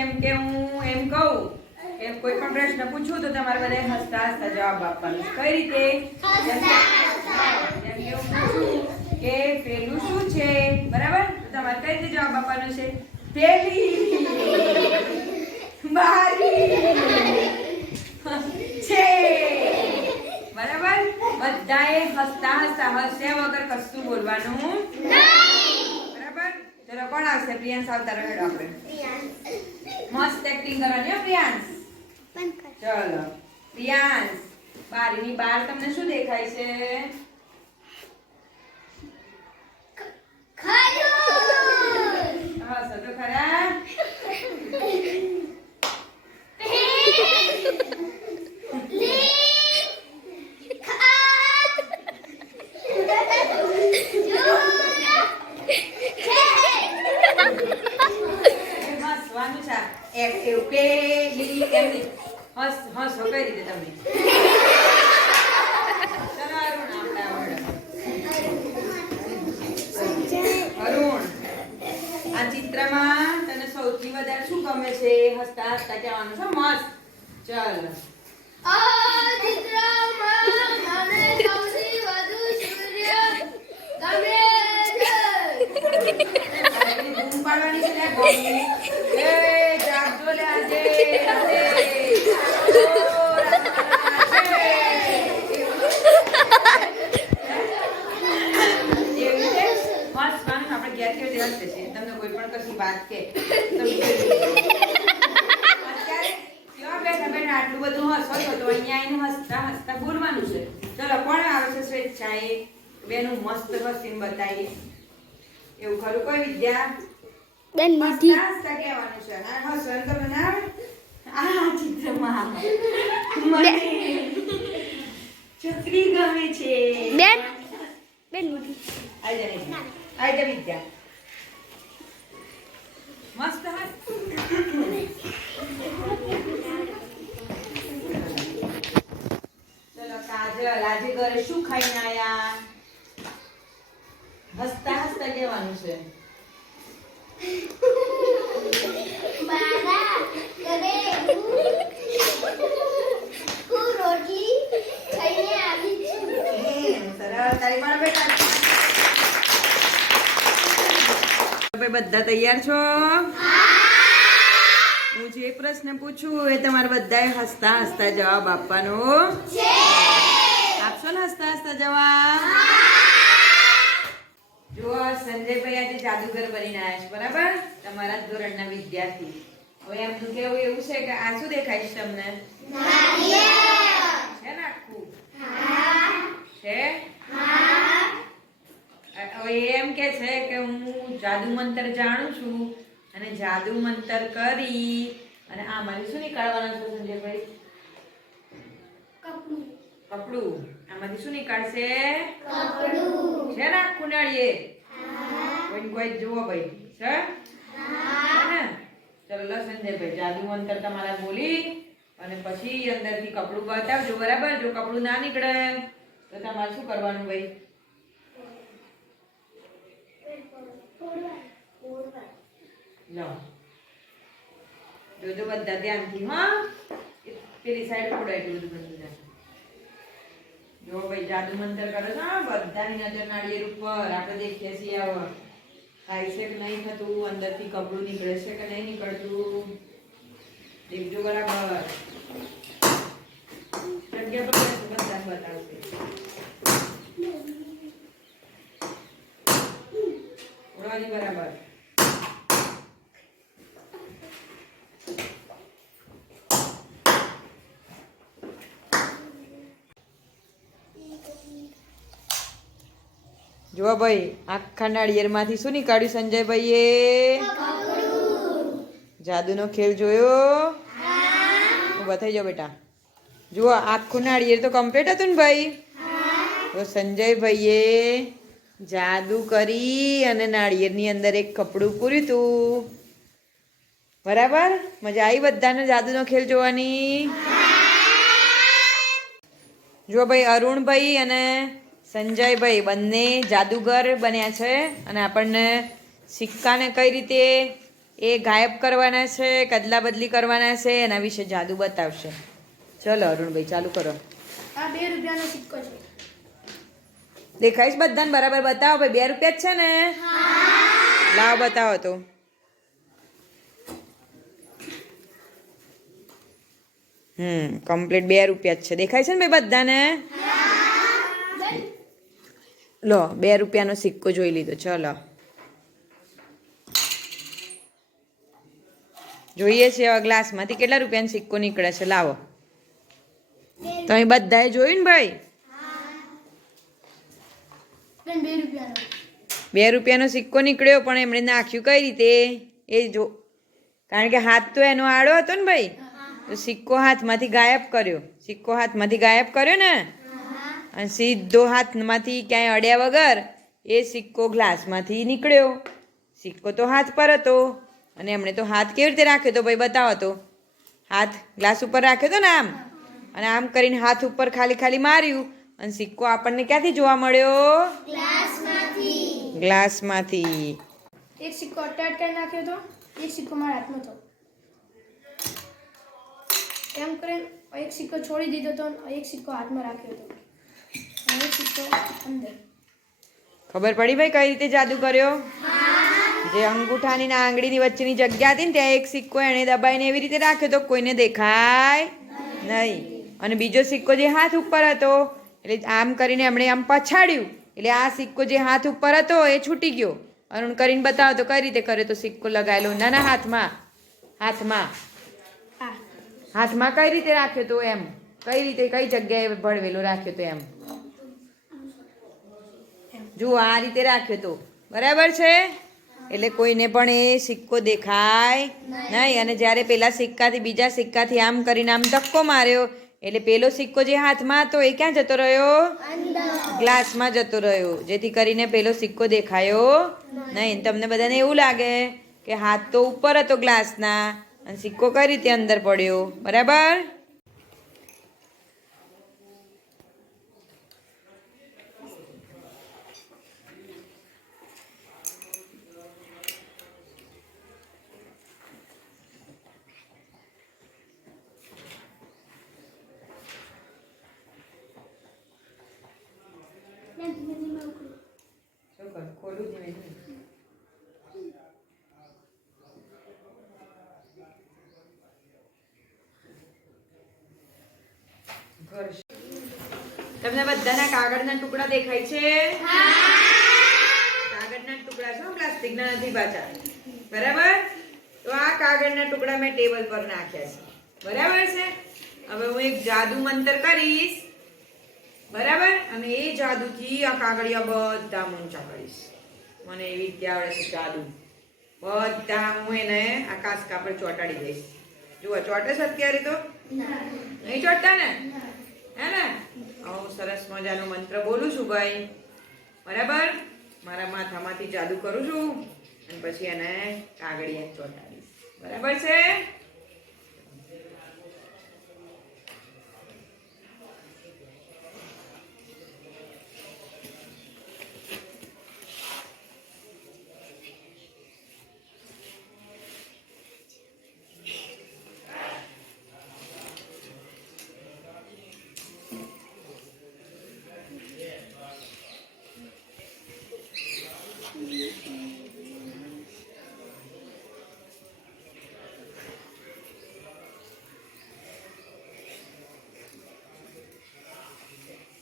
એમ કે હું એમ કહું કે કોઈ પણ પ્રશ્ન પૂછું તો તમારે બધા હસતા હસતા જવાબ આપવાનો. કઈ રીતે? જેમ કે હું પૂછું કે પેલું શું છે, બરાબર? તો તમારે કઈ રીતે જવાબ આપવાનો છે? પેલી બારી છે, બરાબર? બધાએ હસતા હસતા હસ્યા વગર કશું બોલવાનું નહીં, બરાબર? ચલો કોણ આવશે? પ્રિયાંશ આવતા રહ્યો. આપણે મસ્ત એક્ટિંગ કરવાની હો પ્રિયાંશ. ચલો પ્રિયાંશ, બારીની બહાર તમને શું દેખાય છે? હા સતો ખરા. હસવાનું છે એક્ટિવ પેલી એમની હસ હસો કઈ રીતે તમે? ચલો અરુણ આપણા અરુણ, આ ચિત્રમાં તને સૌથી વધારે શું ગમે છે? હસતા હસતા કહેવાનું છે મસ્ત. ચાલ આ ચિત્રમાં મને સૌથી વધુ સૂર્ય ગમે છે. બૂમ પાડવાની છે ને ગમી. એ જાગજો લે આજે આજે. તમને કોઈ પણ કશી વાત કે અત્યારે કેવા બેઠા બેઠા આટલું બધું હસો છો તો અહીંયા આવીને હસતા હસતા બોલવાનું છે. ચલો કોણ આવે છે સ્વેચ્છાએ? બેનું મસ્ત હસીને બતાવીએ એવું ખરું કોઈ વિદ્યા? બેન નિધિ હસતા કહેવાનું છે. આ હસવાનું તમને ના આવે? આ ચિત્રમાં મને છત્રી ગમે છે. બેન બેન નિધિ આઈ જા વિદ્યા મસ્ત હાથ. ચલો કાજલ, આજે ઘરે શું ખાઈને આયા? હસતા હસતા કહેવાનું છે. મારા ઘરે હું રોટલી ખાઈને આવી છું. સરળ. તારી પણ બેટા ભાઈ બધા તૈયાર છો? હું જે પ્રશ્ન પૂછું એ તમારે બધાએ હસતા હસતા જવાબ આપવાનો છે. આપશો ને હસતા હસતા જવાબ? જો સંજયભાઈ આજે જાદુગર બનીને આવ્યા છે, બરાબર? તમારા જ ધોરણના વિદ્યાર્થી. હવે એમનું કેવું એવું છે કે આ શું દેખાય છે તમને? છે ને આખું? છે. હવે એમ કે છે કે હું જાદુ મંતર જાણું છું અને જાદુ મંતર કરી અને આમાંથી શું નીકાળવાનું છે સંજયભાઈ? કપડું. આમાંથી શું નીકાળશે? કપડું. છે ને આખું નાળિયેર? કોઈ કોઈ જુઓ ભાઈ છે ને? ચલો લો સંજયભાઈ, જાદુ મંતર તમારા બોલી અને પછી અંદરથી કપડું બતાવજો, બરાબર? જો કપડું ના નીકળે તો તમારે શું કરવાનું ભાઈ? લો જોજો બધા ધ્યાનથી. હા પેલી સાઈડ ફોડો એટલું બધું બધું. જો ભાઈ જાદુ મંતર કરો છો, બધાની નજર નાળિયેર ઉપર. આપણે દેખીએ છીએ આવો થાય છે કે નહીં થતું, અંદરથી કપડું નીકળે છે કે નહીં નીકળતું, દેખજો બરાબર. જગ્યા પર બધા બતાવશે. ઓળાજી બરાબર. જો ભાઈ આખા નાળિયેરમાંથી શું નીકાળ્યું સંજયભાઈએ? જાદુનો ખેલ જોયો? ઉભા થઈ જાઓ બેટા. જુઓ આખું નાળિયેર તો કમ્પ્લીટ હતું ને ભાઈ? તો સંજયભાઈએ જાદુ કરી અને નાળિયેરની અંદર એક કપડું પૂર્યું હતું, બરાબર? મજા આવી બધાને જાદુનો ખેલ જોવાની? જો ભાઈ અરુણભાઈ અને સંજયભાઈ બંને જાદુગર બન્યા છે અને આપણને સિક્કાને કઈ રીતે એ ગાયબ કરવાના છે, કદલા બદલી કરવાના છે, એના વિશે જાદુ બતાવશે. ચલો અરુણભાઈ ચાલુ કરો. આ 2 રૂપિયાનો સિક્કો છે. દેખાય છે બધાને બરાબર? બતાવો ભાઈ, 2 રૂપિયા જ છે ને? લાવો બતાવો તો. કમ્પ્લીટ 2 રૂપિયા જ છે. દેખાય છે ને ભાઈ બધાને? લો 2 રૂપિયાનો સિક્કો જોઈ લીધો. ચલો જોઈએ છે હવે ગ્લાસમાંથી કેટલા રૂપિયાનો સિક્કો નીકળે છે. લાવો. તમે બધાએ જોયું ને ભાઈ? 2 રૂપિયાનો. 2 રૂપિયાનો સિક્કો નીકળ્યો, પણ એમણે નાખ્યું કઈ રીતે એ જો. કારણ કે હાથ તો એનો આડો હતો ને ભાઈ, તો સિક્કો હાથમાંથી ગાયબ કર્યો. સિક્કો હાથમાંથી ગાયબ કર્યો ને, અને સીધો હાથમાંથી ક્યાંય અડ્યા વગર એ સિક્કો ગ્લાસમાંથી નીકળ્યો. સિક્કો તો હાથ પર હતો, અને એમણે તો હાથ કેવી રીતે રાખ્યો તો ભાઈ? બતાવો તો. હાથ ગ્લાસ ઉપર રાખ્યો તો ને આમ, અને આમ કરીને હાથ ઉપર ખાલી ખાલી માર્યું, અને સિક્કો આપણને ક્યાંથી જોવા મળ્યો? ગ્લાસમાંથી. એક સિક્કો અટાટ કરી નાખ્યો તો, એક સિક્કો મારા હાથમાં હતો. એમ કરીને એક સિક્કો છોડી દીધો તો, એક સિક્કો હાથમાં રાખ્યો હતો, અને એક સિક્કો અંદર. ખબર પડી ભાઈ કઈ રીતે જાદુ કર્યો? જે અંગૂઠાની ને આંગળીની વચ્ચેની જગ્યા હતી ને ત્યાં એક સિક્કો એણે દબાઈને એવી રીતે રાખ્યો તો કોઈને દેખાય નહીં. અને બીજો સિક્કો જે હાથ ઉપર હતો, એટલે આમ કરીને એમણે આમ પછાડ્યું, એટલે આ સિક્કો જે હાથ ઉપર હતો એ છૂટી ગયો. અરુણ કરીને બતાવો તો કઈ રીતે કર્યો તો સિક્કો લગાવેલો? નાના હાથમાં. હાથમાં કઈ રીતે રાખ્યો તો? એમ કઈ રીતે, કઈ જગ્યાએ ભળવેલો રાખ્યો તો? એમ જુઓ, આ રીતે રાખ્યો તો. બરાબર છે? એટલે કોઈને પણ એ સિક્કો દેખાય નહીં. અને જ્યારે પેલા સિક્કાથી બીજા સિક્કાથી આમ કરીને આમ ધક્કો માર્યો, એટલે પેલો સિક્કો જે હાથમાં હતો એ ક્યાં જતો રહ્યો? ગ્લાસમાં જતો રહ્યો. જેથી કરીને પેલો સિક્કો દેખાયો નહીં. તમને બધાને એવું લાગે કે હાથ તો ઉપર હતો ગ્લાસના, અને સિક્કો કઈ રીતે અંદર પડ્યો? બરાબર? ખોલું ધીમે ધીમે. તમને બધાના કાગળના ટુકડા દેખાય છે? કાગળના ટુકડા છે, પ્લાસ્ટિકના નથી પાછા. બરાબર? તો આ કાગળના ટુકડા મેં ટેબલ પર નાખ્યા છે. બરાબર છે? હવે હું એક જાદુ મંત્ર કરીશ. બરાબર? અને એ જાદુથી આ કાગળિયા બધા ઊંચા કરીશ. મને એવી રીતે આવડે છે જાદુ. બધા હું એને આકાશ કાપડ ચોંટાડી દઈશ. જુઓ, ચોંટે છે અત્યારે તો? નહીં ચોંટતા ને? હે ને? હું સરસ મજાનો મંત્ર બોલું છું ભાઈ. બરાબર? મારા માથામાંથી જાદુ કરું છું, અને પછી એને કાગળિયા ચોંટાડીશ. બરાબર છે?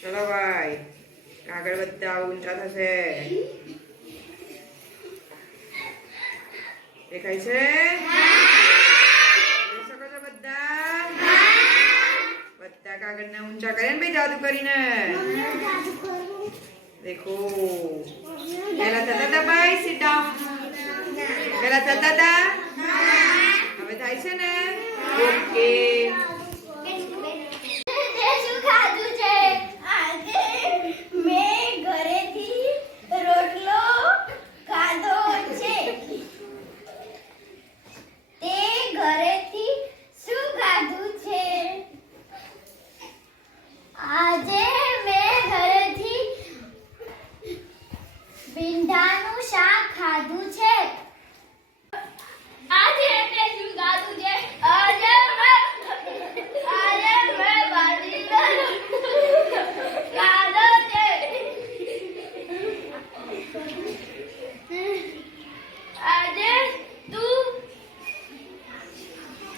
ચલો ભાઈ, કાગળ બધા ઊંચા થશે. દેખાય છે? જોઈ શકો છો બધા? બધા કાગળને ઊંચા કરે ને ભાઈ જાદુ કરીને. દેખો, પહેલા થતા હતા ભાઈ, sit down. પહેલા થતા હતા, હવે થાય છે ને? ઓકે.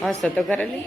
હસો તો કરેલી